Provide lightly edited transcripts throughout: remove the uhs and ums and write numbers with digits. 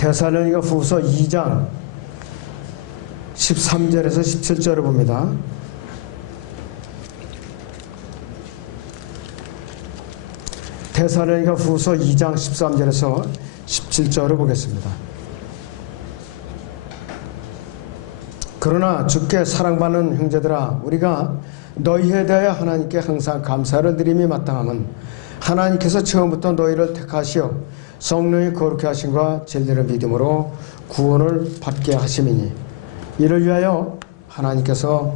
데살로니가 후서 2장 13절에서 17절을 봅니다. 데살로니가 후서 2장 13절에서 17절을 보겠습니다. 그러나 주께 사랑받는 형제들아, 우리가 너희에 대하여 하나님께 항상 감사를 드림이 마땅함은 하나님께서 처음부터 너희를 택하시어 성령이 거룩해 하심과 진리를 믿음으로 구원을 받게 하심이니, 이를 위하여 하나님께서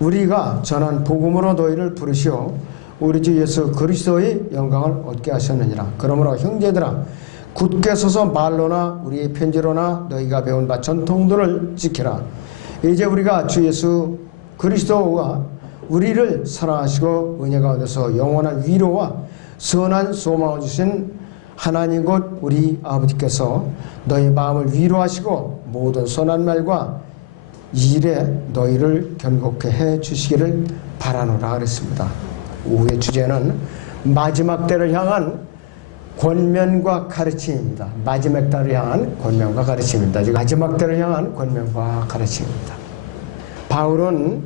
우리가 전한 복음으로 너희를 부르시어 우리 주 예수 그리스도의 영광을 얻게 하셨느니라. 그러므로 형제들아, 굳게 서서 말로나 우리의 편지로나 너희가 배운 바 전통들을 지키라. 이제 우리가 주 예수 그리스도가 우리를 사랑하시고 은혜 가운데서 영원한 위로와 선한 소망을 주신 하나님 곧 우리 아버지께서 너희 마음을 위로하시고 모든 선한 말과 일에 너희를 견고케 해 주시기를 바라노라 그랬습니다. 오후의 주제는 마지막 때를 향한 권면과 가르침입니다. 마지막 때를 향한 권면과 가르침입니다. 마지막 때를 향한 권면과 가르침입니다. 바울은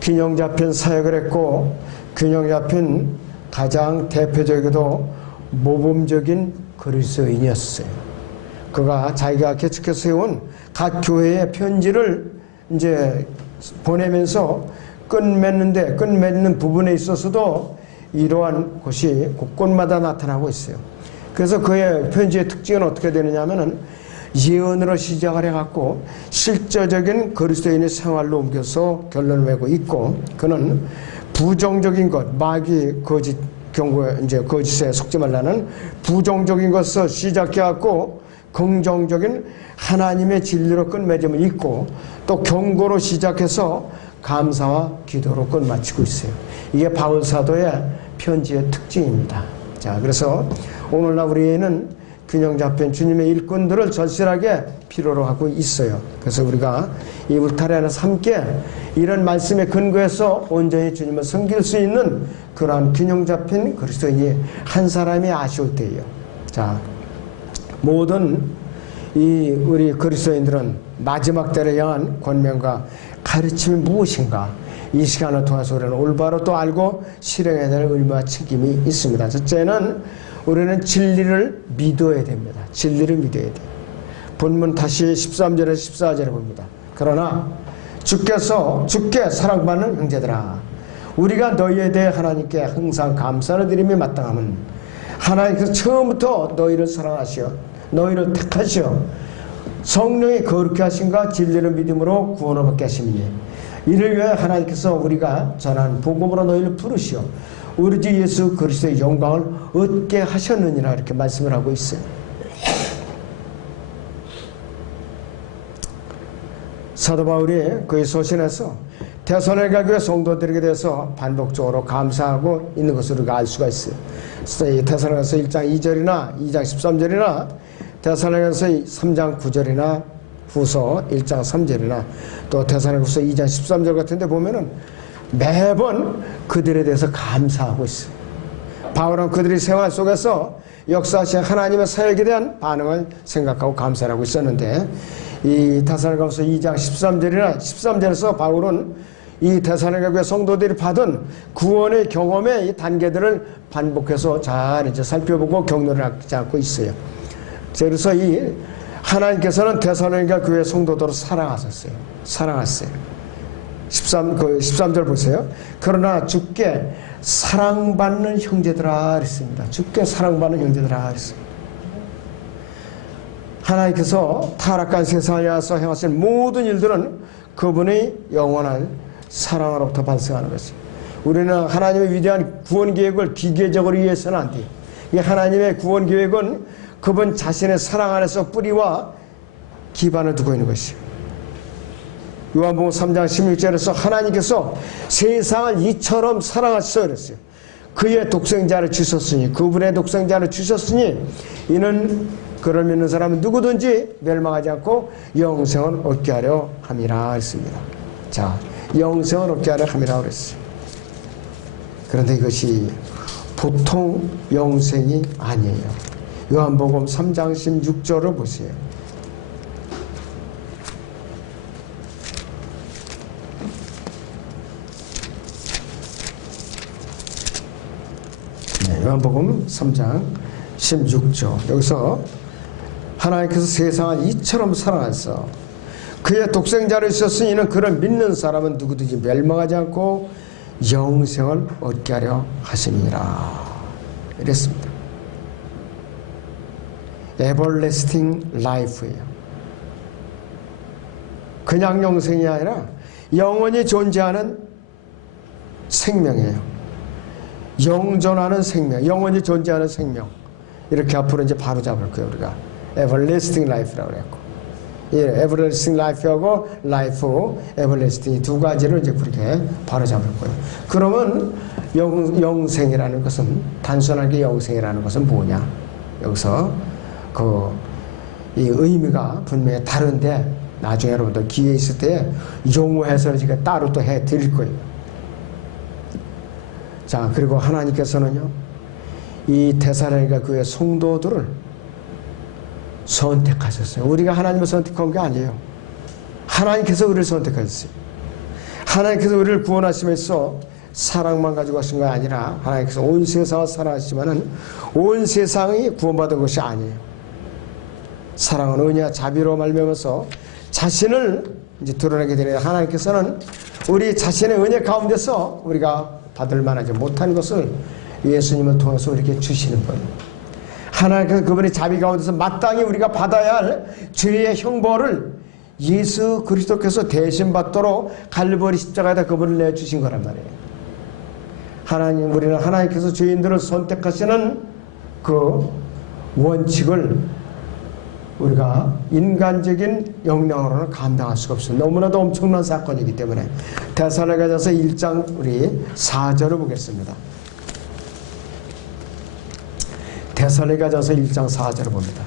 균형 잡힌 사역을 했고, 균형 잡힌 가장 대표적이고 모범적인 그리스도인이었어요. 그가 자기가 개척해서 세운 각 교회의 편지를 이제 보내면서 끝맺는 부분에 있어서도 이러한 것이 곳곳마다 나타나고 있어요. 그래서 그의 편지의 특징은 어떻게 되느냐 하면은 예언으로 시작을 해갖고 실제적인 그리스도인의 생활로 옮겨서 결론을 맺고 있고, 그는 부정적인 것, 마귀 거짓 경고에 이제 거짓에 속지 말라는 부정적인 것을 시작해갖고 긍정적인 하나님의 진리로 끝맺음을 있고, 또 경고로 시작해서 감사와 기도로 끝마치고 있어요. 이게 바울 사도의 편지의 특징입니다. 자, 그래서 오늘날 우리는 균형 잡힌 주님의 일꾼들을 절실하게 필요로 하고 있어요. 그래서 우리가 이 울타리 안에서 함께 이런 말씀에 근거해서 온전히 주님을 섬길 수 있는 그러한 균형 잡힌 그리스도인이 한 사람이 아쉬울 때예요. 자, 모든 우리 그리스도인들은 마지막 때를 향한 권면과 가르침이 무엇인가, 이 시간을 통해서 우리는 올바로 또 알고 실행해야 될 의무와 책임이 있습니다. 첫째는 우리는 진리를 믿어야 됩니다. 진리를 믿어야 돼요. 본문 다시 13절에서 14절에 봅니다. 그러나 주께 사랑받는 형제들아, 우리가 너희에 대해 하나님께 항상 감사를 드림이 마땅함은 하나님께서 처음부터 너희를 사랑하시어 너희를 택하시어 성령이 거룩해 하심과 진리를 믿음으로 구원을 받게 하심이니, 이를 위하여 하나님께서 우리가 전한 복음으로 너희를 부르시어 우리 주 예수 그리스도의 영광을 얻게 하셨느니라, 이렇게 말씀을 하고 있어요. 사도 바울이 그의 서신에서 데살로니가 교회 성도들에게 대해서 반복적으로 감사하고 있는 것을 우리가 알 수가 있어요. 데살로니가서 1장 2절이나 2장 13절이나 데살로니가서 3장 9절이나 후서 1장 3절이나 또 데살로니가서 2장 13절 같은 데 보면은 매번 그들에 대해서 감사하고 있어요. 바울은 그들의 생활 속에서 역사하신 하나님의 사역에 대한 반응을 생각하고 감사를 하고 있었는데, 이 데살로니가서 2장 13절이나 13절에서 바울은 이 데살로니가 교회 성도들이 받은 구원의 경험의 이 단계들을 반복해서 잘 이제 살펴보고 격려를 하지 않고 있어요. 그래서 이 하나님께서는 데살로니가 교회 성도들을 사랑하셨어요. 13절 보세요. 그러나 주께 사랑받는 형제들아 그랬습니다. 주께 사랑받는 형제들아 그랬습니다. 하나님께서 타락한 세상에 와서 행하신 모든 일들은 그분의 영원한 사랑으로부터 발생하는 것입니다. 우리는 하나님의 위대한 구원 계획을 기계적으로 이해해서는 안 돼요. 이 하나님의 구원 계획은 그분 자신의 사랑 안에서 뿌리와 기반을 두고 있는 것이에요. 요한복음 3장 16절에서 하나님께서 세상을 이처럼 사랑하셔서 그랬어요. 그의 독생자를 주셨으니, 그분의 독생자를 주셨으니 이는 그를 믿는 사람은 누구든지 멸망하지 않고 영생을 얻게 하려 함이라 했습니다. 자, 영생을 얻게 하려 함이라 그랬어요. 그런데 이것이 보통 영생이 아니에요. 요한복음 3장 16절을 보세요. 네, 요한복음 3장 16절. 여기서 하나님께서 세상을 이처럼 사랑하사 그의 독생자를 주셨으니 이는 그를 믿는 사람은 누구든지 멸망하지 않고 영생을 얻게 하려 하심이니라. 이랬습니다. everlasting life예요. 그냥 영생이 아니라 영원히 존재하는 생명이에요. 영존하는 생명, 영원히 존재하는 생명. 이렇게 앞으로 이제 바로 잡을 거예요. 우리가 everlasting life라고 그랬고, 예, everlasting life하고 life, everlasting 두 가지를 이제 그렇게 바로 잡을 거예요. 그러면 영생이라는 것은, 단순하게 영생이라는 것은 뭐냐? 여기서 이 의미가 분명히 다른데, 나중에 여러분들 기회 있을 때 용어해서 제가 따로 또 해 드릴 거예요. 자, 그리고 하나님께서는요, 이 데살로니가 교회 성도들을 선택하셨어요. 우리가 하나님을 선택한 게 아니에요. 하나님께서 우리를 선택하셨어요. 하나님께서 우리를 구원하시면서 사랑만 가지고 하신 게 아니라 하나님께서 온 세상을 사랑하시지만은 온 세상이 구원받은 것이 아니에요. 사랑은 은혜와 자비로 말미암아서 자신을 이제 드러내게 되는, 하나님께서는 우리 자신의 은혜 가운데서 우리가 받을 만하지 못한 것을 예수님을 통해서 이렇게 주시는 거예요. 하나님께서 그분의 자비 가운데서 마땅히 우리가 받아야 할 죄의 형벌을 예수 그리스도께서 대신 받도록 갈보리 십자가에다 그분을 내주신 거란 말이에요. 하나님, 우리는 하나님께서 죄인들을 선택하시는 그 원칙을 우리가 인간적인 역량으로는 감당할 수가 없어요. 너무나도 엄청난 사건이기 때문에. 데살로니가전서 1장 우리 4절을 보겠습니다. 데살로니가전서 1장 4절을 봅니다.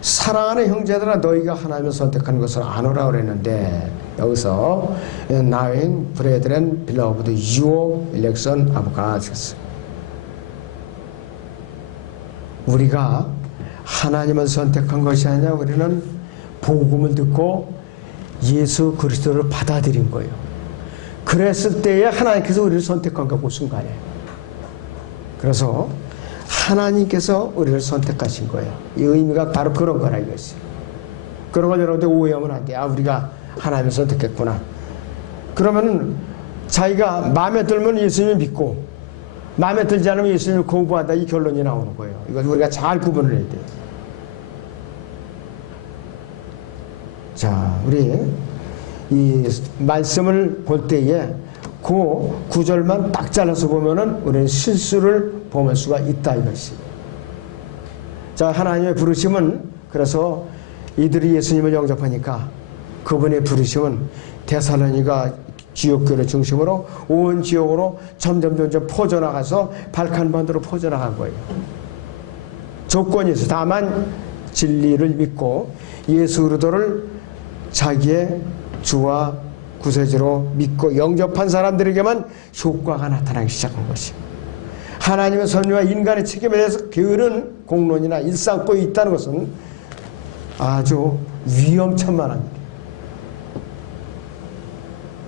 사랑하는 형제들아, 너희가 하나님을 선택하는 것을 아노라 그랬는데, 여기서 Knowing brethren beloved your election of God, 우리가 하나님을 선택한 것이 아니라 우리는 복음을 듣고 예수 그리스도를 받아들인 거예요. 그랬을 때에 하나님께서 우리를 선택한 거 그 순간에. 그래서 하나님께서 우리를 선택하신 거예요. 이 의미가 바로 그런 거라 이것이. 그런 걸 여러분들 오해하면 안 돼. 아, 우리가 하나님을 선택했구나. 그러면은 자기가 마음에 들면 예수님을 믿고 마음에 들지 않으면 예수님을 거부한다, 이 결론이 나오는 거예요. 이걸 우리가 잘 구분을 해야 돼요. 자, 우리 이 말씀을 볼 때에 그 구절만 딱 잘라서 보면은 우리는 실수를 범할 수가 있다 이것이. 자, 하나님의 부르심은, 그래서 이들이 예수님을 영접하니까 그분의 부르심은 데살로니가 지역교를 중심으로 온 지역으로 점점 퍼져나가서 발칸반도로 퍼져나간 거예요. 조건이 있어요. 다만 진리를 믿고 예수 그리스도를 자기의 주와 구세주로 믿고 영접한 사람들에게만 효과가 나타나기 시작한 것이에요. 하나님의 섭리와 인간의 책임에 대해서 게으른 공론이나 일상고에 있다는 것은 아주 위험천만합니다.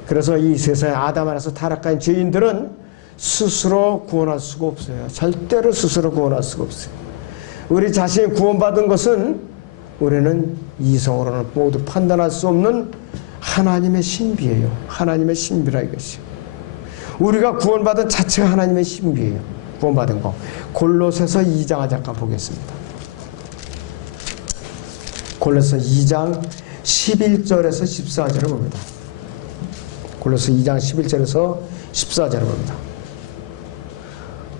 그래서 이 세상에 아담 안에서 타락한 죄인들은 스스로 구원할 수가 없어요. 절대로 스스로 구원할 수가 없어요. 우리 자신이 구원받은 것은 우리는 이성으로는 모두 판단할 수 없는 하나님의 신비예요. 하나님의 신비라 이것이. 우리가 구원받은 자체가 하나님의 신비예요. 구원받은 거. 골로새서 2장 잠깐 보겠습니다. 골로새 2장 11절에서 14절을 봅니다. 골로새 2장 11절에서 14절을 봅니다.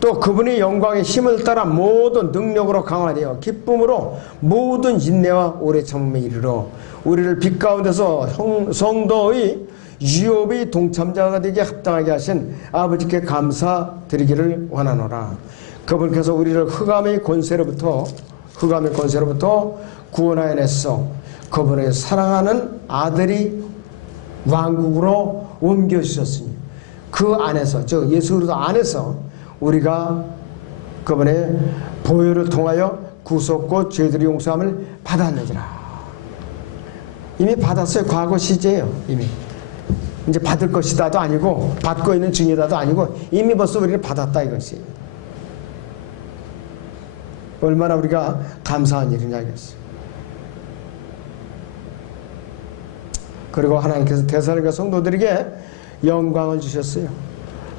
또 그분의 영광의 힘을 따라 모든 능력으로 강화되어 기쁨으로 모든 인내와 오래 참음에 이르러 우리를 빛 가운데서 성도의 유업의 동참자가 되게 합당하게 하신 아버지께 감사드리기를 원하노라. 그분께서 우리를 흑암의 권세로부터 구원하여 냈어. 그분의 사랑하는 아들이 왕국으로 옮겨주셨으니 그 안에서, 즉 예수 그리스도 안에서 우리가 그분의 보혈을 통하여 구속고 죄들의 용서함을 받았느니라. 이미 받았어요. 과거 시제예요. 이미 이제 받을 것이다도 아니고 받고 있는 중이다도 아니고 이미 벌써 우리를 받았다 이것이. 얼마나 우리가 감사한 일이냐 이것이. 그리고 하나님께서 데살로니가 성도들에게 영광을 주셨어요.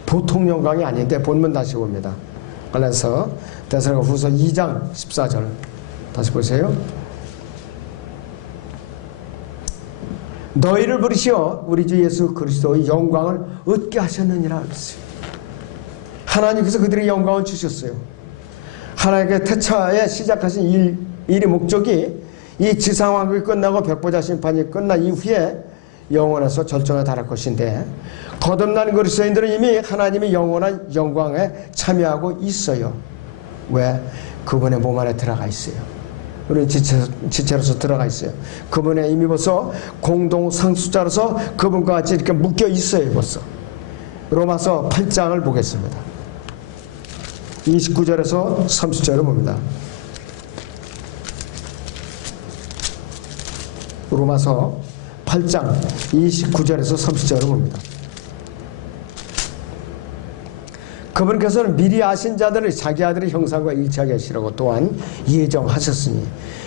보통 영광이 아닌데 본문 다시 봅니다. 그래서 데살로니가 후서 2장 14절 다시 보세요. 너희를 부르시어 우리 주 예수 그리스도의 영광을 얻게 하셨느니라 그랬어요. 하나님께서 그들의 영광을 주셨어요. 하나님의 태초에 시작하신 일의 목적이 이 지상왕국이 끝나고 백보자 심판이 끝난 이후에 영원에서 절정에 달할 것인데 거듭난 그리스도인들은 이미 하나님의 영원한 영광에 참여하고 있어요. 왜? 그분의 몸 안에 들어가 있어요. 우리는 지체로서 들어가 있어요. 그분의 이미 벌써 공동 상수자로서 그분과 같이 이렇게 묶여 있어요. 벌써. 로마서 8장을 보겠습니다. 29절에서 30절을 봅니다. 로마서 8장 29절에서 30절을 봅니다. 그분께서는 미리 아신 자들을 자기 아들의 형상과 일치하게 하시려고 또한 예정하셨으니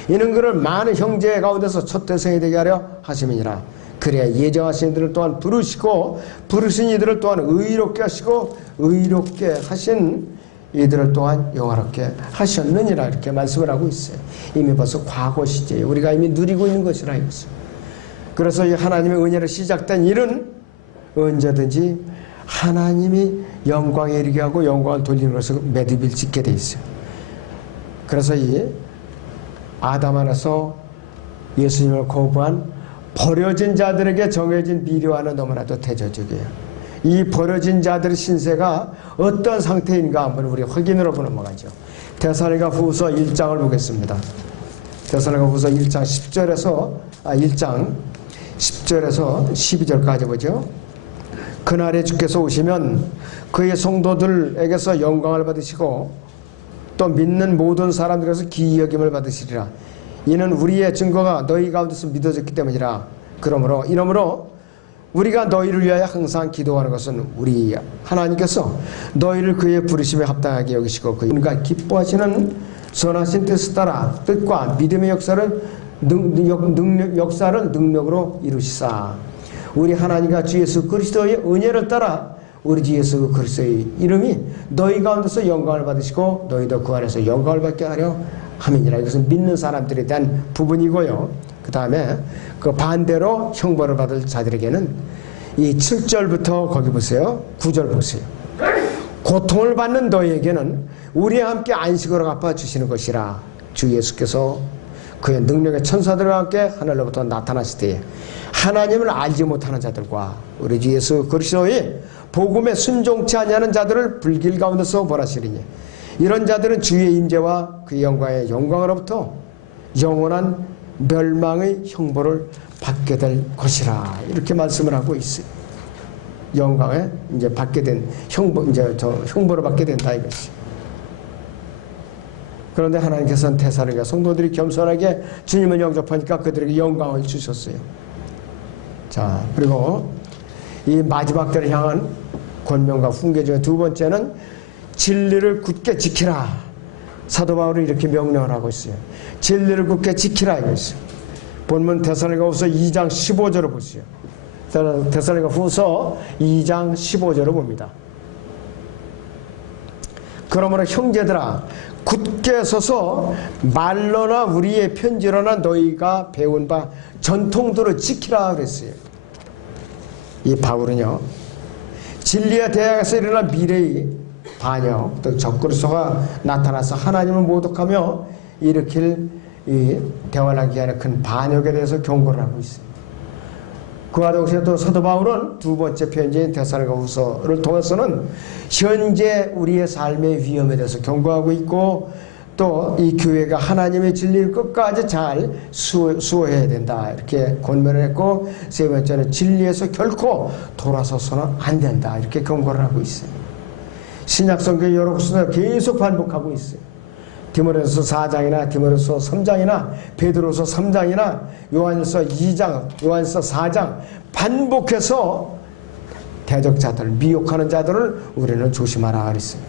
이는 그를 많은 형제 가운데서 첫 대생이 되게 하려 하심이니라. 그래야 예정하신 이들을 또한 부르시고 부르신 이들을 또한 의롭게 하시고 의롭게 하신 이들을 또한 영화롭게 하셨느니라. 이렇게 말씀을 하고 있어요. 이미 벌써 과거 시제에 우리가 이미 누리고 있는 것이라 이것이. 그래서 이 하나님의 은혜로 시작된 일은 언제든지 하나님이 영광에 이르게 하고 영광을 돌리는 것을 매듭을 짓게 돼 있어요. 그래서 이 아담 안에서 예수님을 거부한 버려진 자들에게 정해진 미래와는 너무나도 대조적이에요. 이 버려진 자들의 신세가 어떤 상태인가 한번 우리 확인으로 넘어가죠. 데살로니가 후서 1장을 보겠습니다. 데살로니가 후서 1장 1장 10절에서 12절까지 보죠. 그날에 주께서 오시면 그의 성도들에게서 영광을 받으시고 또 믿는 모든 사람들에게서 기이 여김을 받으시리라. 이는 우리의 증거가 너희 가운데서 믿어졌기 때문이라. 이러므로 우리가 너희를 위하여 항상 기도하는 것은 우리 하나님께서 너희를 그의 부르심에 합당하게 여기시고 그가 기뻐하시는 선하신 뜻을 따라 뜻과 믿음의 역사를 능력으로 이루시사 우리 하나님과 주 예수 그리스도의 은혜를 따라 우리 주 예수 그리스도의 이름이 너희 가운데서 영광을 받으시고 너희도 그 안에서 영광을 받게 하려 함이니라. 이것은 믿는 사람들에 대한 부분이고요. 그 다음에 그 반대로 형벌을 받을 자들에게는 이 7절부터 거기 보세요. 9절 보세요. 고통을 받는 너희에게는 우리와 함께 안식으로 갚아주시는 것이라. 주 예수께서 그의 능력의 천사들과 함께 하늘로부터 나타나실 때에 하나님을 알지 못하는 자들과 우리 주 예수 그리스도의 복음에 순종치 아니하는 자들을 불길 가운데서 벌하시리니 이런 자들은 주의 임재와 그의 영광의 영광으로부터 영원한 멸망의 형벌을 받게 될 것이라. 이렇게 말씀을 하고 있어요. 영광에 이제 받게 된 형벌을 받게 된다 이것이. 그런데 하나님께서는 데살로니가 성도들이 겸손하게 주님을 영접하니까 그들에게 영광을 주셨어요. 자, 그리고 이 마지막 때를 향한 권면과 훈계 중에 두 번째는 진리를 굳게 지키라. 사도 바울이 이렇게 명령을 하고 있어요. 진리를 굳게 지키라 이것이요. 본문 데살로니가 후서 2장 15절을 보시죠. 데살로니가 후서 2장 15절을 봅니다. 그러므로 형제들아 굳게 서서 말로나 우리의 편지로나 너희가 배운 바 전통들을 지키라 그랬어요. 이 바울은요, 진리의 대학에서 일어난 미래의 반역 또 적그리스도가 나타나서 하나님을 모독하며 일으킬 이 대환란 기간의 큰 반역에 대해서 경고를 하고 있어요. 그와 동시에 또 사도 바울은 두 번째 편지인 데살로니가 후서를 통해서는 현재 우리의 삶의 위험에 대해서 경고하고 있고 또 이 교회가 하나님의 진리를 끝까지 잘 수호해야 된다 이렇게 권면을 했고, 세 번째는 진리에서 결코 돌아서서는 안 된다 이렇게 경고를 하고 있어요. 신약성경 여러 곳에서 계속 반복하고 있어요. 디모데후서 4장이나 디모데후서 3장이나 베드로서 3장이나 요한일서 2장, 요한일서 4장 반복해서 대적자들, 미혹하는 자들을 우리는 조심하라 그랬어요.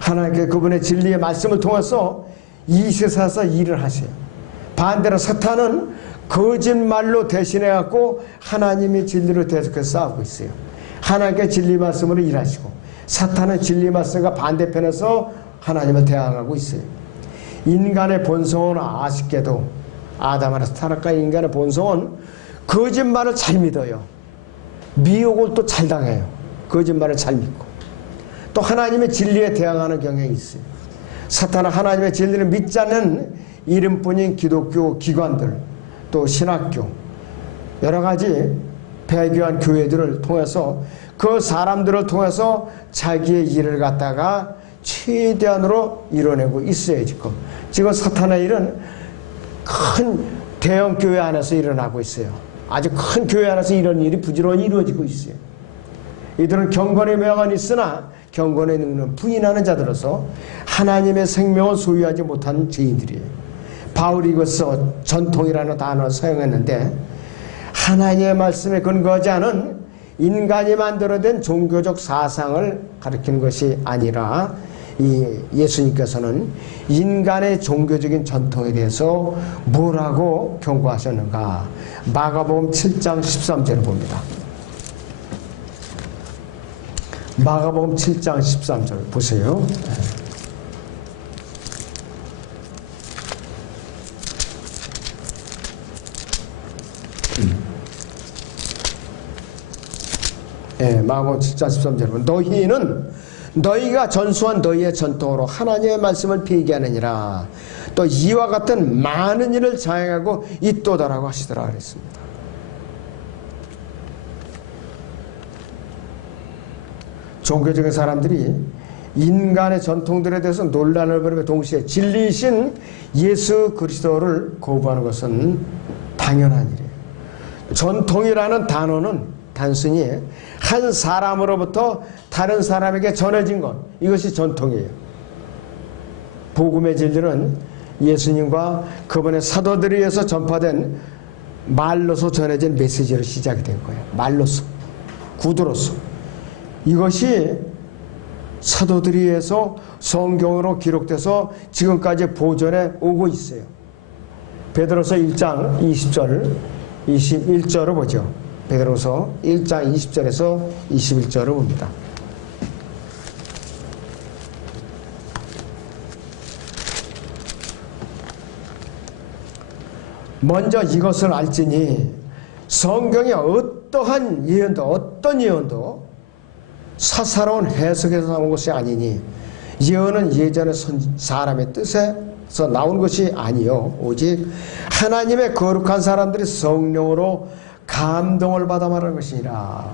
하나님께 그분의 진리의 말씀을 통해서 이 세상에서 일을 하세요. 반대로 사탄은 거짓말로 대신해 갖고 하나님의 진리로 대적해서 싸우고 있어요. 하나님께 진리 말씀으로 일하시고, 사탄은 진리 말씀과 반대편에서 하나님을 대항하고 있어요. 인간의 본성은 아쉽게도 아담과 타락한 인간의 본성은 거짓말을 잘 믿어요. 미혹을 또 잘 당해요. 거짓말을 잘 믿고. 또 하나님의 진리에 대항하는 경향이 있어요. 사탄은 하나님의 진리를 믿지 않는 이름뿐인 기독교 기관들, 또 신학교, 여러 가지 배교한 교회들을 통해서 그 사람들을 통해서 자기의 일을 갖다가 최대한으로 이뤄내고 있어요. 지금 사탄의 일은 큰 대형 교회 안에서 일어나고 있어요. 아주 큰 교회 안에서 이런 일이 부지런히 이루어지고 있어요. 이들은 경건의 명은 있으나 경건의 능력을 부인하는 자들로서 하나님의 생명을 소유하지 못하는 죄인들이에요. 바울이 이것서 전통이라는 단어를 사용했는데, 하나님의 말씀에 근거하지 않은 인간이 만들어낸 종교적 사상을 가리키는 것이 아니라, 이 예수님께서는 인간의 종교적인 전통에 대해서 뭐라고 경고하셨는가? 마가복음 7장 13절을 봅니다. 마가복음 7장 13절 보세요. 마가복음 7장 13절 너희는 너희가 전수한 너희의 전통으로 하나님의 말씀을 폐기하느니라. 또 이와 같은 많은 일을 자행하고 있도다라고 하시더라 그랬습니다. 종교적인 사람들이 인간의 전통들에 대해서 논란을 벌이며 동시에 진리이신 예수 그리스도를 거부하는 것은 당연한 일이에요. 전통이라는 단어는 단순히 한 사람으로부터 다른 사람에게 전해진 것, 이것이 전통이에요. 복음의 진리는 예수님과 그분의 사도들에 의해서 전파된 말로서 전해진 메시지로 시작이 된 거예요. 말로서, 구두로서. 이것이 사도들에 의해서 성경으로 기록돼서 지금까지 보존해 오고 있어요. 베드로서 1장 20절, 21절을 보죠. 베드로서 1장 20절에서 21절을 봅니다. 먼저 이것을 알지니 성경의 어떠한 예언도 어떤 예언도 사사로운 해석에서 나온 것이 아니니 예언은 예전의 사람의 뜻에서 나온 것이 아니요 오직 하나님의 거룩한 사람들이 성령으로 감동을 받아 말하는 것이니라.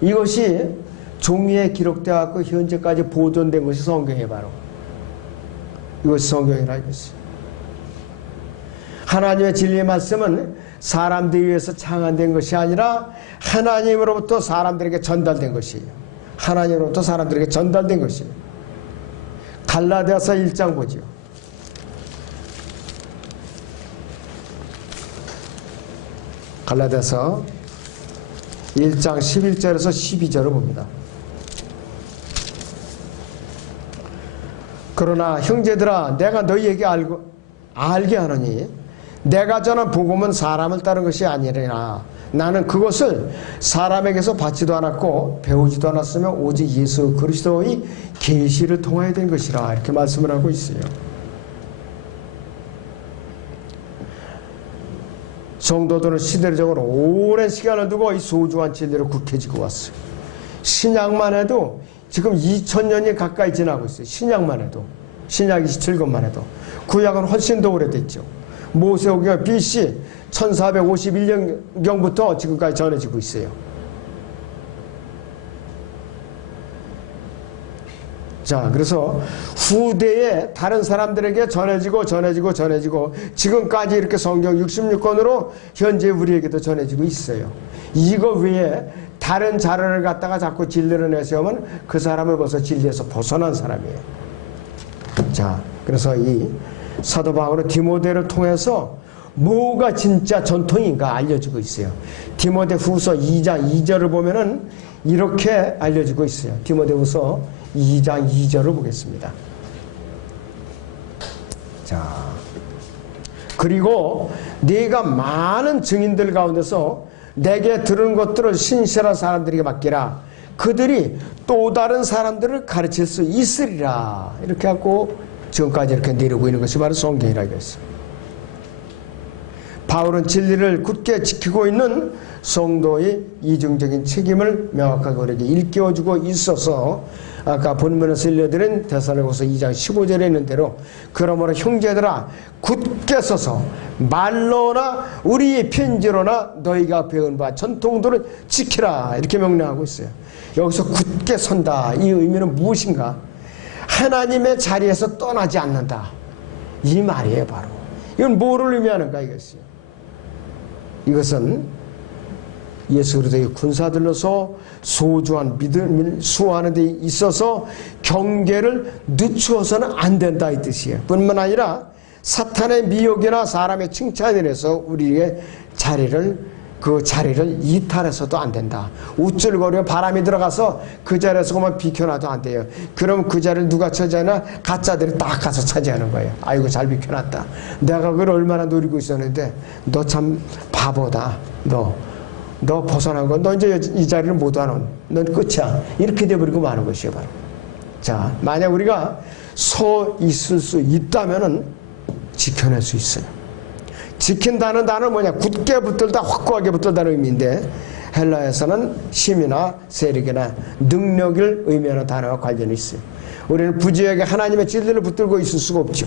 이것이 종이에 기록되어 갖고 현재까지 보존된 것이 성경이에요. 바로 이것이 성경이라 이것이. 하나님의 진리의 말씀은 사람들에 의해서 창안된 것이 아니라 하나님으로부터 사람들에게 전달된 것이에요. 하나님으로부터 사람들에게 전달된 것이에요. 갈라디아서 1장 보죠. 갈라디아서 1장 11절에서 12절을 봅니다. 그러나 형제들아 내가 너희에게 알게 하노니 내가 전한 복음은 사람을 따른 것이 아니라 나는 그것을 사람에게서 받지도 않았고 배우지도 않았으며 오직 예수 그리스도의 계시를 통하여 된 것이라 이렇게 말씀을 하고 있어요. 성도들은 시대적으로 오랜 시간을 두고 이 소중한 진리를 굳게지고 왔어요. 신약만 해도 지금 2000년이 가까이 지나고 있어요. 신약만 해도. 신약 27권만 해도. 구약은 훨씬 더 오래됐죠. 모세오경 BC 1451년경부터 지금까지 전해지고 있어요. 자, 그래서 후대에 다른 사람들에게 전해지고 지금까지 이렇게 성경 66권으로 현재 우리에게도 전해지고 있어요. 이거 외에 다른 자료를 갖다가 자꾸 진리를 내세우면 그 사람은 벌써 진리에서 벗어난 사람이에요. 자, 그래서 이 사도 바울은 디모데를 통해서 뭐가 진짜 전통인가 알려주고 있어요. 디모데 후서 2장 2절을 보면은 이렇게 알려주고 있어요. 디모데 후서 2장 2절을 보겠습니다. 자, 그리고 네가 많은 증인들 가운데서 내게 들은 것들을 신실한 사람들에게 맡기라. 그들이 또 다른 사람들을 가르칠 수 있으리라. 이렇게 하고 지금까지 이렇게 내려오고 있는 것이 바로 성경이라고 했어요. 바울은 진리를 굳게 지키고 있는 성도의 이중적인 책임을 명확하게 우리에게 일깨워주고 있어서 아까 본문에서 일러드린 데살로니가서 2장 15절에 있는 대로 그러므로 형제들아 굳게 서서 말로나 우리의 편지로나 너희가 배운 바 전통들을 지키라 이렇게 명령하고 있어요. 여기서 굳게 선다 이 의미는 무엇인가? 하나님의 자리에서 떠나지 않는다 이 말이에요. 바로 이건 뭐를 의미하는가 이것이요. 이것은 예수 그리스도의 군사들로서 소중한 믿음을 수호하는 데 있어서 경계를 늦추어서는 안 된다 이 뜻이에요. 뿐만 아니라 사탄의 미혹이나 사람의 칭찬에 대해서 우리의 그 자리를 이탈해서도 안 된다. 우쭐거리며 바람이 들어가서 그 자리에서 그만 비켜놔도 안 돼요. 그럼 그 자리를 누가 차지하나? 가짜들이 딱 가서 차지하는 거예요. 아이고 잘 비켜놨다. 내가 그걸 얼마나 노리고 있었는데 너 참 바보다. 너 벗어난 건 너 이제 이 자리를 못 와놓은 넌 끝이야. 이렇게 돼버리고 마는 것이에요. 바로. 자, 만약 우리가 서 있을 수 있다면은 지켜낼 수 있어요. 지킨다는 단어는 뭐냐? 굳게 붙들다, 확고하게 붙들다는 의미인데 헬라에서는 힘이나 세력이나 능력을 의미하는 단어와 관련이 있어요. 우리는 부지하게 하나님의 진리를 붙들고 있을 수가 없죠.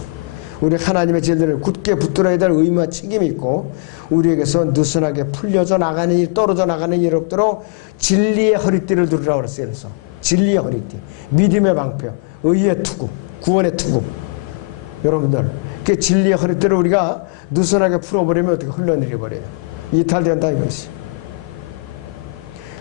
우리 하나님의 진리를 굳게 붙들어야 될 의무와 책임이 있고 우리에게서 느슨하게 풀려져 나가는 일, 떨어져 나가는 일 없도록 진리의 허리띠를 두르라고 그랬어요. 그래서 진리의 허리띠, 믿음의 방패, 의의 투구, 구원의 투구. 여러분들 그 진리의 허리띠를 우리가 느슨하게 풀어버리면 어떻게 흘러내려버려요. 이탈된다 이것이.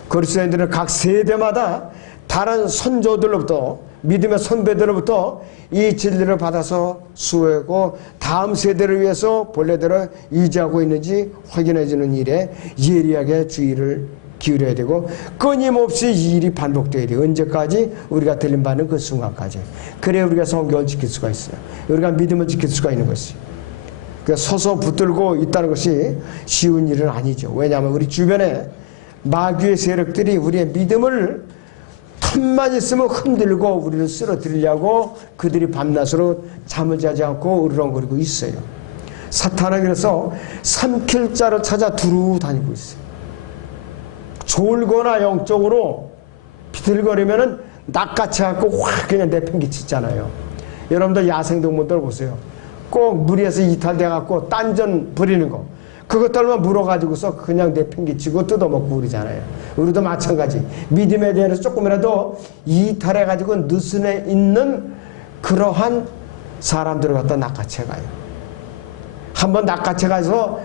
그리스도인들은 각 세대마다 다른 선조들로부터 믿음의 선배들로부터 이 진리를 받아서 수호하고 다음 세대를 위해서 본래대로 유지하고 있는지 확인해주는 일에 예리하게 주의를 기울여야 되고 끊임없이 이 일이 반복돼야 돼요. 언제까지? 우리가 들림받는 그 순간까지. 그래야 우리가 성경을 지킬 수가 있어요. 우리가 믿음을 지킬 수가 있는 것이. 그러니까 서서 붙들고 있다는 것이 쉬운 일은 아니죠. 왜냐하면 우리 주변에 마귀의 세력들이 우리의 믿음을 틈만 있으면 흔들고 우리를 쓰러뜨리려고 그들이 밤낮으로 잠을 자지 않고 으르렁거리고 있어요. 사탄은 그래서 삼킬 자를 찾아 두루 다니고 있어요. 졸거나 영적으로 비틀거리면은 낚아채 갖고 확 그냥 내팽개치잖아요. 여러분들 야생동물들 보세요. 꼭 무리에서 이탈돼 갖고 딴전 부리는 거. 그것들만 물어가지고서 그냥 내팽개치고 뜯어먹고 그러잖아요. 우리도 마찬가지. 믿음에 대해서 조금이라도 이탈해가지고 느슨해 있는 그러한 사람들을 갖다 낚아채가요. 한번 낚아채가서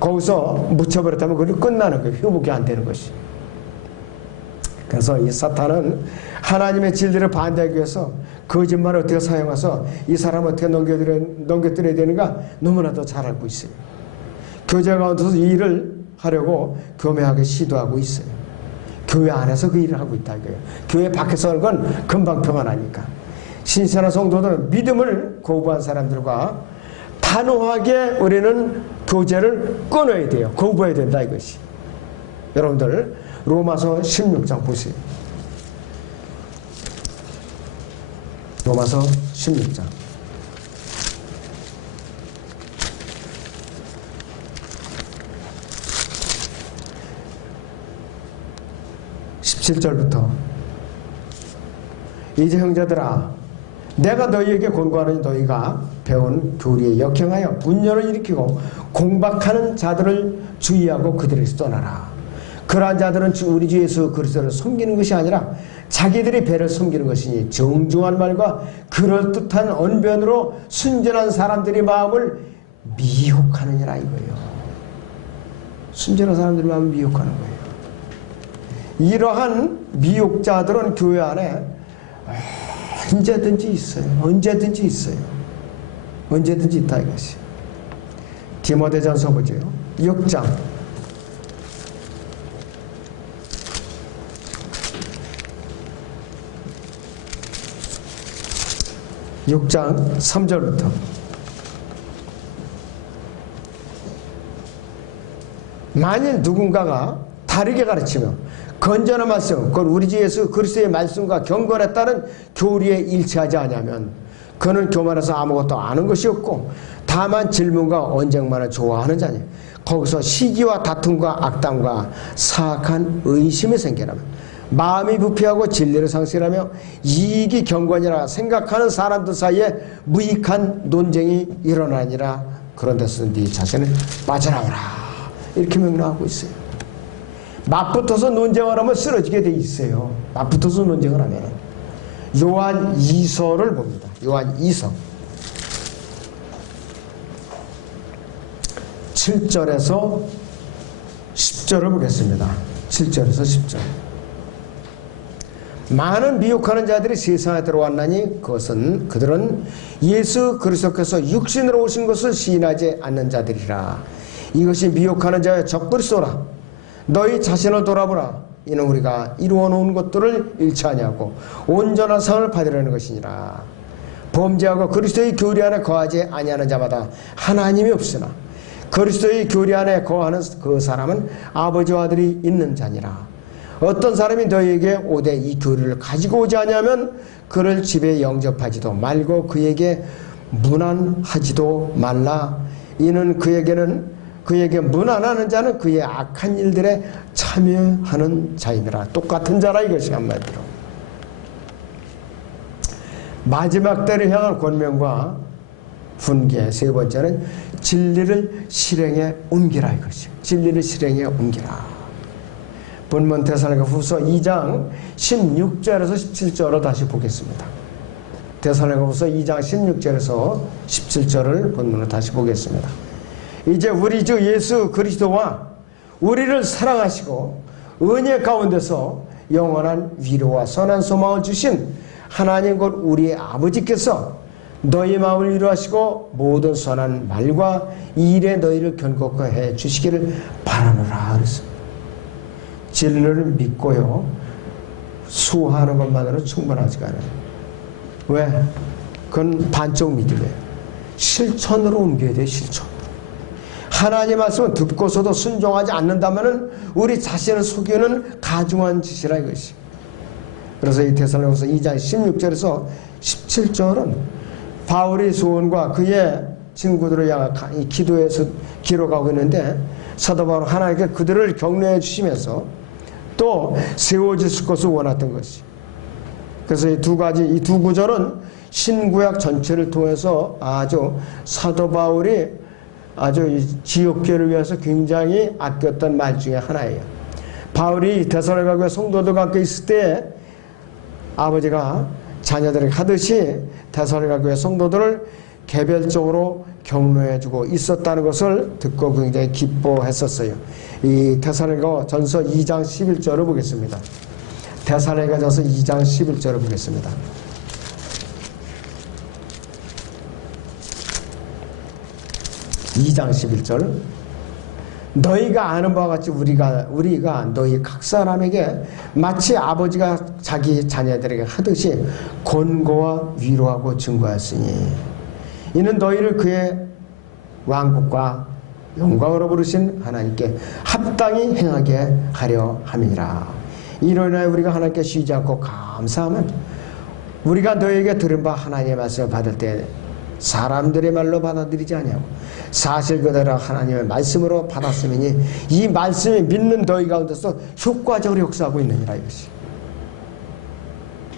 거기서 묻혀버렸다면 그게 끝나는 거예요. 회복이 안 되는 것이. 그래서 이 사탄은 하나님의 진리를 반대하기 위해서 거짓말을 어떻게 사용해서 이 사람을 어떻게 넘겨드려야 되는가 너무나도 잘 알고 있어요. 교제 가운데서 이 일을 하려고 교묘하게 시도하고 있어요. 교회 안에서 그 일을 하고 있다 이거예요. 교회 밖에서 하는 건 금방 평안하니까. 신선한 성도들은 믿음을 거부한 사람들과 단호하게 우리는 교제를 끊어야 돼요. 거부해야 된다 이것이. 여러분들 로마서 16장 보세요. 로마서 16장 17절부터 이제 형제들아 내가 너희에게 권고하는 너희가 배운 교리에 역행하여 분열을 일으키고 공박하는 자들을 주의하고 그들에게서 떠나라. 그러한 자들은 우리 주 예수 그리스도를 섬기는 것이 아니라 자기들이 배를 숨기는 것이니 정중한 말과 그럴듯한 언변으로 순전한 사람들의 마음을 미혹하느니라 이거예요. 순전한 사람들의 마음을 미혹하는 거예요. 이러한 미혹자들은 교회 안에 언제든지 있어요. 언제든지 있어요. 언제든지 있다 이것이. 디모데전서 보죠. 6장 3절부터 만일 누군가가 다르게 가르치며 건전한 말씀, 그건 우리 주 예수 그리스도의 말씀과 경건에 따른 교리에 일치하지 않으면 그는 교만해서 아무것도 아는 것이 없고 다만 질문과 언쟁만을 좋아하는 자니 거기서 시기와 다툼과 악담과 사악한 의심이 생겨나면 마음이 부패하고 진리를 상실하며 이익이 경건이라 생각하는 사람들 사이에 무익한 논쟁이 일어나니라. 그런 데서 네 자신을 빠져나오라 이렇게 명령하고 있어요. 맞붙어서 논쟁을 하면 쓰러지게 돼 있어요. 맞붙어서 논쟁을 하면. 요한 2서를 봅니다. 요한 2서 7절에서 10절을 보겠습니다. 7절에서 10절. 많은 미혹하는 자들이 세상에 들어왔나니 그들은 예수 그리스도께서 육신으로 오신 것을 시인하지 않는 자들이라. 이것이 미혹하는 자의 적그리스도라. 너희 자신을 돌아보라. 이는 우리가 이루어 놓은 것들을 잃지 아니하고 온전한 상을 받으려는 것이니라. 범죄하고 그리스도의 교리 안에 거하지 아니하는 자마다 하나님이 없으나 그리스도의 교리 안에 거하는 그 사람은 아버지와 아들이 있는 자니라. 어떤 사람이 너희에게 오되 이 교리를 가지고 오지 아니하면 그를 집에 영접하지도 말고 그에게 문안하지도 말라. 이는 그에게 문안하는 자는 그의 악한 일들에 참여하는 자이니라. 똑같은 자라 이것이 한마디로. 마지막 때를 향한 권면과 훈계. 세 번째는 진리를 실행에 옮기라 이것이. 진리를 실행에 옮기라. 본문 데살로니가후서 2장 16절에서 17절을 다시 보겠습니다. 데살로니가후서 2장 16절에서 17절을 본문으로 다시 보겠습니다. 이제 우리 주 예수 그리스도와 우리를 사랑하시고 은혜 가운데서 영원한 위로와 선한 소망을 주신 하나님 곧 우리의 아버지께서 너희 마음을 위로하시고 모든 선한 말과 일에 너희를 견고케 해 주시기를 바라노라 그랬습니다. 진리를 믿고요 수호하는 것만으로 충분하지가 않아요. 왜? 그건 반쪽 믿음이에요. 실천으로 옮겨야 돼요. 실천. 하나님 말씀은 듣고서도 순종하지 않는다면 우리 자신을 속이는 가중한 짓이라 이것이. 그래서 이 데살로니가서 2장 16절에서 17절은 바울의 소원과 그의 친구들을 향한 기도에서 기록하고 있는데 사도 바울은 하나님께 그들을 격려해 주시면서 또 세워질 것을 원했던 것이. 그래서 이 두 구절은 신구약 전체를 통해서 아주 사도 바울이 아주 지역교회를 위해서 굉장히 아꼈던 말 중에 하나예요. 바울이 데살로니가 교회 성도들과 함께 있을 때 아버지가 자녀들에게 하듯이 데살로니가 교회 성도들을 개별적으로 격려해주고 있었다는 것을 듣고 굉장히 기뻐했었어요. 이 데살로니가 전서 2장 11절을 보겠습니다. 데살로니가 전서 2장 11절을 보겠습니다. (2장 11절) 너희가 아는 바와 같이 우리가 너희 각 사람에게 마치 아버지가 자기 자녀들에게 하듯이 권고와 위로하고 증거하였으니 이는 너희를 그의 왕국과 영광으로 부르신 하나님께 합당히 행하게 하려 함이니라. 이로 인하여 우리가 하나님께 쉬지 않고 감사하면 우리가 너희에게 들은 바 하나님의 말씀을 받을 때 사람들의 말로 받아들이지 아니하고 사실 그대로 하나님의 말씀으로 받았으니 이 말씀이 믿는 너희 가운데서 효과적으로 역사하고 있느니라 이것이.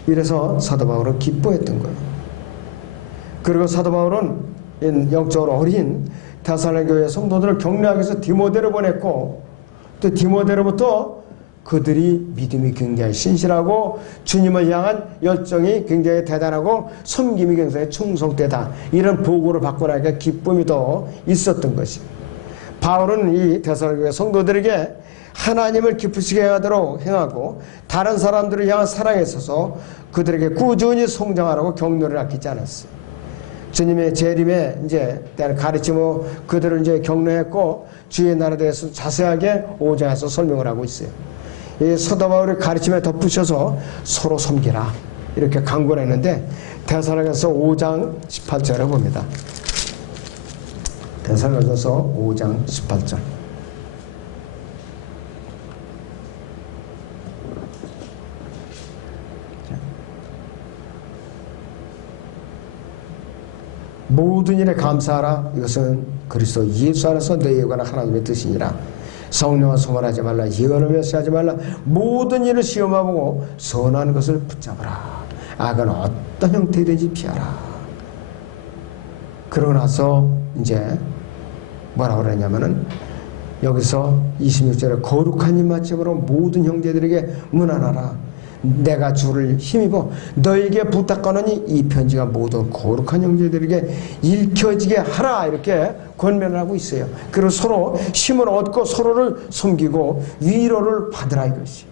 이래서 사도 바울은 기뻐했던 거예요. 그리고 사도 바울은 영적으로 어린 데살로니가 교회 성도들을 격려하기 위해서 디모데를 보냈고 또 디모데로부터 그들이 믿음이 굉장히 신실하고 주님을 향한 열정이 굉장히 대단하고 섬김이 굉장히 충성되다. 이런 보고를 받고 나니까 기쁨이 더 있었던 것이. 바울은 이 데살로니가 성도들에게 하나님을 기쁘시게 행하고 다른 사람들을 향한 사랑에 있어서 그들에게 꾸준히 성장하라고 격려를 아끼지 않았어요. 주님의 재림에 이제 대한 가르침으로 그들을 이제 격려했고 주의 나라에 대해서 자세하게 5장에서 설명을 하고 있어요. 이 사도 바울의 가르침에 덧붙여서 서로 섬기라 이렇게 강구를 했는데 데살로니가서 5장 18절에 봅니다. 데살로니가서 5장 18절. 모든 일에 감사하라. 이것은 그리스도 예수 안에서 너희에 관한 하나님의 뜻이니라. 성령을 소망하지 말라. 예언을 멸시하지 말라. 모든 일을 시험하고 선한 것을 붙잡으라. 악은 어떤 형태든지 피하라. 그러고 나서 이제 뭐라고 그러냐면은 여기서 26절에 거룩한 입맞춤으로 모든 형제들에게 문안하라. 내가 주를 힘입어 너에게 부탁하노니 이 편지가 모든 거룩한 형제들에게 읽혀지게 하라. 이렇게 권면을 하고 있어요. 그리고 서로 힘을 얻고 서로를 섬기고 위로를 받으라 이것이.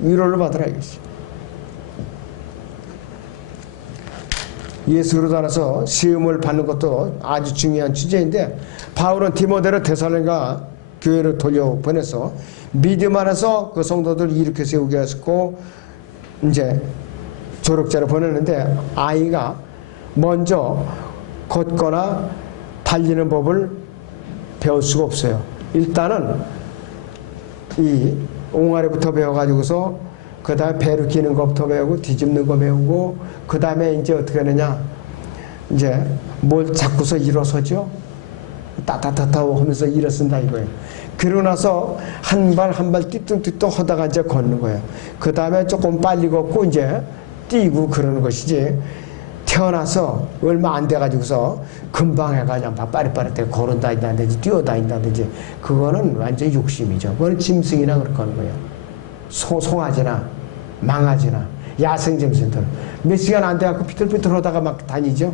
위로를 받으라 이것이. 예수 그리스도 안에서 시험을 받는 것도 아주 중요한 주제인데 바울은 디모데를 데살로니가 교회로 돌려보내서 믿음 안에서 그 성도들을 일으켜 세우게 했고 이제 졸업자를 보내는데 아이가 먼저 걷거나 달리는 법을 배울 수가 없어요. 일단은 이 옹알이부터 배워가지고서 그 다음에 배를 끼는 것부터 배우고 뒤집는 거 배우고 그 다음에 이제 어떻게 하느냐 이제 뭘 잡고서 일어서죠. 따따따따 하면서 일어선다 이거예요. 그러고 나서 한 발 한 발 띠뚱띠뚱 하다가 이제 걷는 거예요. 그 다음에 조금 빨리 걷고 이제 뛰고 그러는 것이지 태어나서 얼마 안 돼가지고서 금방 해가지고 막 빠릿빠릿하게 걸어다닌다든지 뛰어다닌다든지 그거는 완전 욕심이죠. 그거는 짐승이나 그렇게 하는 거예요. 송아지나 망아지나 야생 짐승들 몇 시간 안 돼갖고 삐뚤삐뚤 하다가 막 다니죠.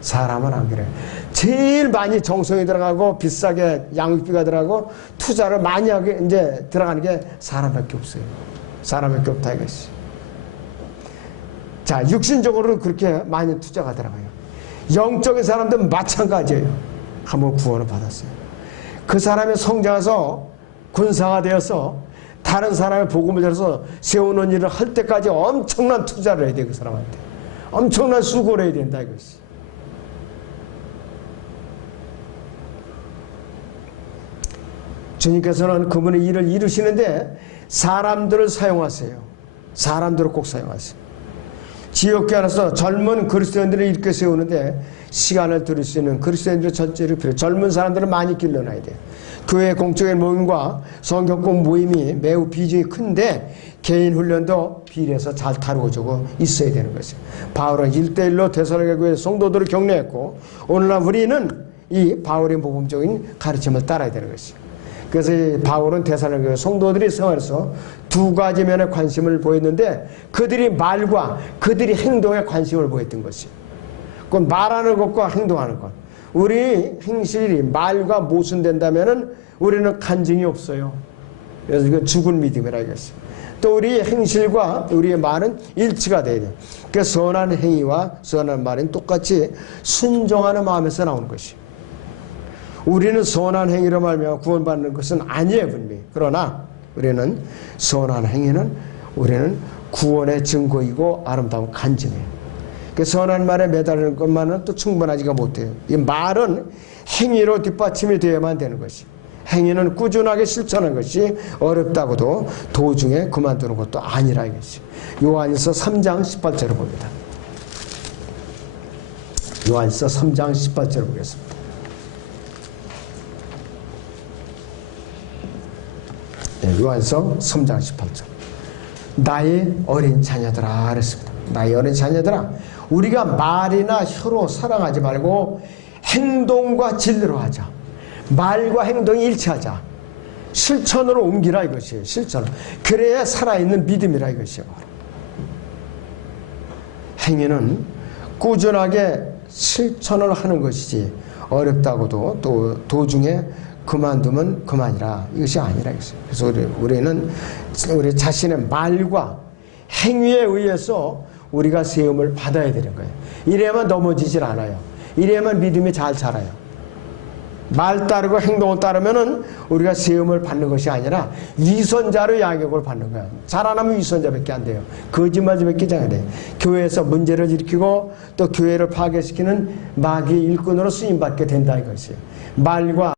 사람은 안 그래요. 제일 많이 정성이 들어가고 비싸게 양육비가 들어가고 투자를 많이 하게 이제 들어가는 게 사람밖에 없어요. 사람밖에 없다 이것이. 자, 육신적으로 그렇게 많이 투자가 들어가요. 영적인 사람들은 마찬가지예요. 한번 구원을 받았어요. 그 사람이 성장해서 군사가 되어서 다른 사람의 복음을 들어서 세우는 일을 할 때까지 엄청난 투자를 해야 돼요. 그 사람한테. 엄청난 수고를 해야 된다 이것이. 주님께서는 그분의 일을 이루시는데 사람들을 사용하세요. 사람들을 꼭 사용하세요. 지역교회 안에서 젊은 그리스도인들을 일으켜 세우는데 시간을 들일 수 있는 그리스도인들의 전체를 필요해요. 젊은 사람들을 많이 길러놔야 돼요. 교회 공적인 모임과 성경공 모임이 매우 비중이 큰데 개인 훈련도 비례해서 잘 다루어지고 있어야 되는 것이에요. 바울은 1대1로 데살로니가 교회 성도들을 격려했고 오늘날 우리는 이 바울의 모범적인 가르침을 따라야 되는 것이에요. 그래서 바울은 데살로니가 성도들이 생활에서 두 가지 면에 관심을 보였는데 그들이 말과 그들이 행동에 관심을 보였던 것이에요. 그 말하는 것과 행동하는 것. 우리 행실이 말과 모순된다면은 우리는 간증이 없어요. 그래서 이건 죽은 믿음이라 이것이. 또 우리 행실과 우리의 말은 일치가 돼야 돼요. 그래서 선한 행위와 선한 말은 똑같이 순종하는 마음에서 나오는 것이에요. 우리는 선한 행위로 말미암아 구원받는 것은 아니에요, 분명히. 그러나 우리는 선한 행위는 우리는 구원의 증거이고 아름다운 간증이에요. 그 선한 말에 매달리는 것만은 또 충분하지가 못해요. 이 말은 행위로 뒷받침이 되어야만 되는 것이. 행위는 꾸준하게 실천하는 것이 어렵다고도 도중에 그만두는 것도 아니라 이것이. 요한일서 3장 18절을 봅니다. 요한일서 3장 18절을 보겠습니다. 네, 요한일서 3장 18절. 나의 어린 자녀들아 그랬습니다. 나의 어린 자녀들아 우리가 말이나 혀로 사랑하지 말고 행동과 진리로 하자. 말과 행동이 일치하자. 실천으로 옮기라 이것이에요. 실천. 그래야 살아있는 믿음이라 이것이에요. 행위는 꾸준하게 실천을 하는 것이지 어렵다고도 또 도중에 그만두면 그만이라 이것이 아니라 이것이에요. 그래서 우리는 우리 자신의 말과 행위에 의해서 우리가 세움을 받아야 되는 거예요. 이래야만 넘어지질 않아요. 이래야만 믿음이 잘 자라요. 말 따르고 행동을 따르면은 우리가 세움을 받는 것이 아니라 위선자로 양육을 받는 거야. 자라나면 위선자밖에 안 돼요. 거짓말자밖에 안 돼요. 교회에서 문제를 일으키고 또 교회를 파괴시키는 마귀의 일꾼으로 쓰임받게 된다 이것이에요. 말과